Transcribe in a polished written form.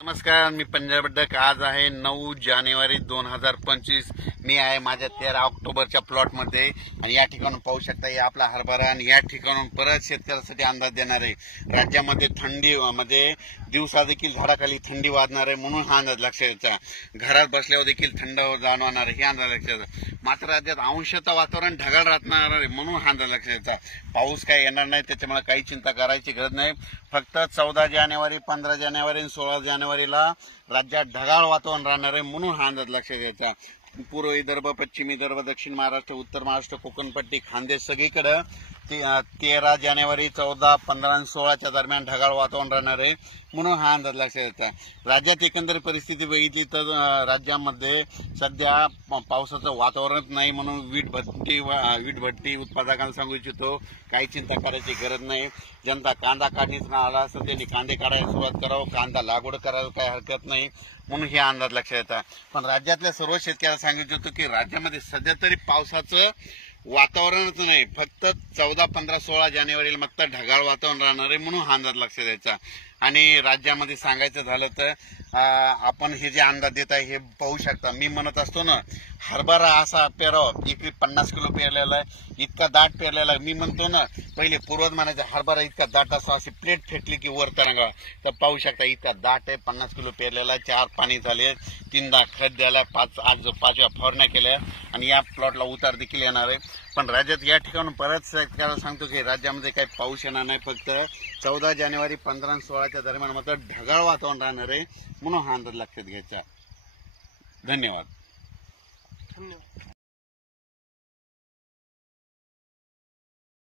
नमस्कार, मी पंजाब डक. आज आहे 9 जानेवारी 2025. मी आहे माझ्या 13 ऑक्टोबरच्या प्लॉटमध्ये आणि या ठिकाणून पाहू शकता हे आपला हरभरा आणि या ठिकाणून परत शेतकऱ्यांसाठी अंदाज देणार आहे. राज्यामध्ये थंडीमध्ये दिवसा देखील झाडाखाली थंडी वाजणार आहे म्हणून हा अंदाज लक्षात घ्यायचा. घरात बसल्यावर देखील थंड जाणवणार आहे हे अंदाज लक्षात घ्यायचा. मात्र राज्यात अंशतः वातावरण ढगाळ राहणार आहे म्हणून हा अंदाज लक्षात घ्यायचा. पाऊस काही येणार नाही, त्याच्यामुळे काही चिंता करायची गरज नाही. फक्त 14 जानेवारी 15 जानेवारी आणि 16 जानेवारीला राज्यात ढगाळ वातावरण राहणार आहे म्हणून हा अंदाज लक्षात घ्यायचा. पूर्व विदर्भ, पश्चिम विदर्भ, दक्षिण महाराष्ट्र, उत्तर महाराष्ट्र, कोकणपट्टी, खानदेश सगळीकडे 13 जानेवारी 14, 15 आणि 16च्या दरम्यान ढगाळ वातावरण राहणार आहे म्हणून हा अंदाज लक्षात घ्यायचा. राज्यात एकंदरीत परिस्थिती बघितली तर राज्यामध्ये सध्या पावसाचं वातावरणच नाही म्हणून वीटभट्टी उत्पादकांना सांगू इच्छितो काही चिंता करायची गरज नाही. जनता कांदा काढणीच आला असं त्यांनी कांदे काढायला सुरुवात करावं, कांदा लागवड करायला काही हरकत नाही म्हणून हे अंदाज लक्षात येतात. पण राज्यातल्या सर्व शेतकऱ्यांना सांगू इच्छितो की राज्यामध्ये सध्या तरी पावसाचं वातावरणच नाही. फक्त 14, 15, 16 जानेवारीला मात्र ढगाळ वातावरण राहणार आहे म्हणून हा अंदाज लक्षात द्यायचा. आणि राज्यामध्ये सांगायचं झालं तर आपण हे जे अंदाज देत आहे हे पाहू शकता. मी म्हणत असतो ना, हरभरा असा पेरावा एकरी 50 किलो पेरलेला आहे, इतका दाट पेरलेला आहे. मी म्हणतो ना, पहिले पूर्वज म्हणायचं हरभरा इतका दाट असा अशी प्लेट फेकली की वर तरंगा. तर पाहू शकता इतका दाट आहे, 50 किलो पेरलेला आहे. 4 पाणी झाले, 3दा खत द्यायला, 5व्या फवारण्या केल्या आणि या प्लॉटला उतार देखील येणार आहे. पण राज्यात या ठिकाणी परत शेतकऱ्याला सांगतो की राज्यामध्ये काही पाऊस येणार नाही. फक्त 14 जानेवारी 15 आणि 16च्या दरम्यान मात्र ढगाळ वातावरण राहणार आहे म्हणून हा अंदाज लक्षात घ्यायचा. धन्यवाद.